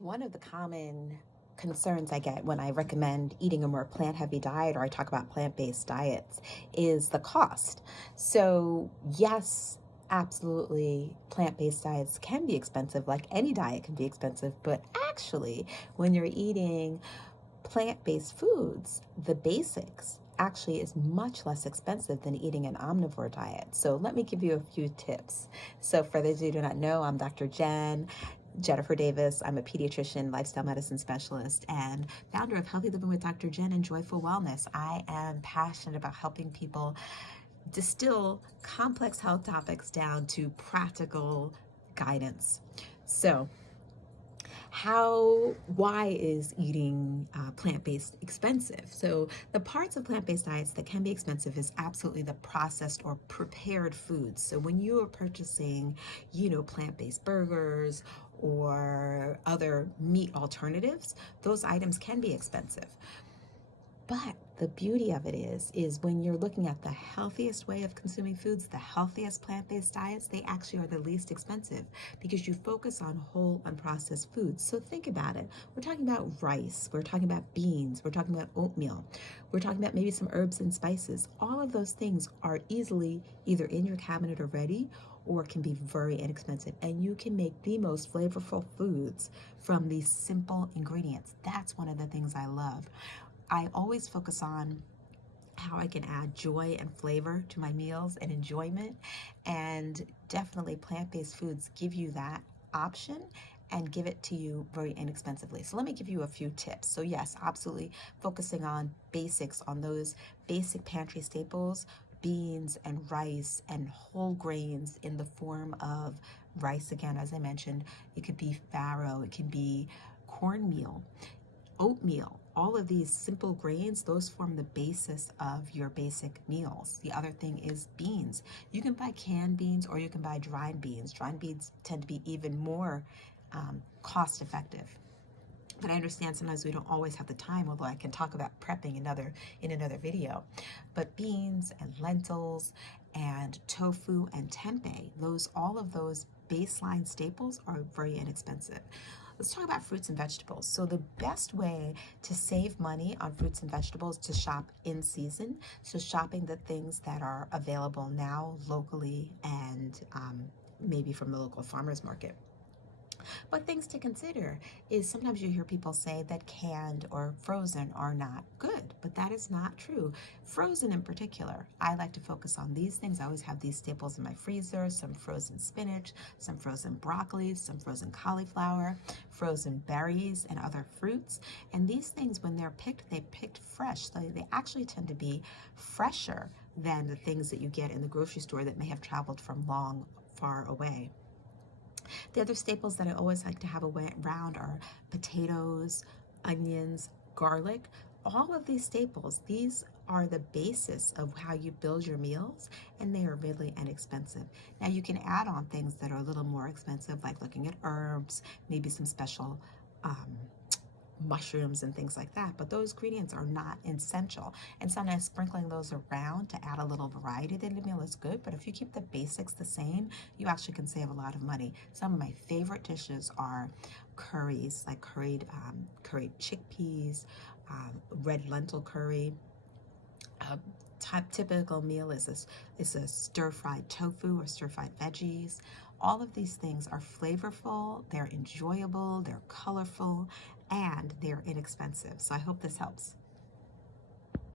One of the common concerns I get when I recommend eating a more plant heavy diet or I talk about plant based diets is the cost. So, yes, absolutely, plant based diets can be expensive, like any diet can be expensive, but actually, when you're eating plant based foods, the basics actually is much less expensive than eating an omnivore diet. So let me give you a few tips. So for those who do not know, I'm Dr. Jennifer Davis. I'm a pediatrician, lifestyle medicine specialist, and founder of Healthy Living with Dr. Jen and Joyful Wellness. I am passionate about helping people distill complex health topics down to practical guidance. So, why is eating plant-based expensive? So the parts of plant-based diets that can be expensive is absolutely the processed or prepared foods. So when you are purchasing, plant-based burgers or other meat alternatives, those items can be expensive. But the beauty of it is when you're looking at the healthiest way of consuming foods, the healthiest plant-based diets, they actually are the least expensive because you focus on whole unprocessed foods. So think about it. We're talking about rice, we're talking about beans, we're talking about oatmeal, we're talking about maybe some herbs and spices. All of those things are easily either in your cabinet already or can be very inexpensive. And you can make the most flavorful foods from these simple ingredients. That's one of the things I love. I always focus on how I can add joy and flavor to my meals and enjoyment. And definitely plant-based foods give you that option and give it to you very inexpensively. So let me give you a few tips. So yes, absolutely focusing on basics, on those basic pantry staples, beans and rice and whole grains in the form of rice. Again, as I mentioned, it could be farro, it can be cornmeal, oatmeal. All of these simple grains, those form the basis of your basic meals. The other thing is beans. You can buy canned beans or you can buy dried beans. Dried beans tend to be even more cost effective. But I understand sometimes we don't always have the time, although I can talk about prepping in another video. But beans and lentils and tofu and tempeh, all of those baseline staples are very inexpensive. Let's talk about fruits and vegetables. So the best way to save money on fruits and vegetables is to shop in season. So shopping the things that are available now locally and maybe from the local farmers market. But things to consider is sometimes you hear people say that canned or frozen are not good, but that is not true. Frozen in particular, I like to focus on these things. I always have these staples in my freezer, some frozen spinach, some frozen broccoli, some frozen cauliflower, frozen berries and other fruits. And these things, when they're picked, they're picked fresh. So they actually tend to be fresher than the things that you get in the grocery store that may have traveled from far away. The other staples that I always like to have around are potatoes, onions, garlic. All of these staples, these are the basis of how you build your meals, and they are really inexpensive. Now you can add on things that are a little more expensive, like looking at herbs, maybe some special mushrooms and things like that, but those ingredients are not essential. And sometimes sprinkling those around to add a little variety to the meal is good, but if you keep the basics the same, you actually can save a lot of money. Some of my favorite dishes are curries, like curried chickpeas, red lentil curry. Typical meal is a stir-fried tofu or stir-fried veggies. All of these things are flavorful, they're enjoyable, they're colorful, and they're inexpensive. So I hope this helps.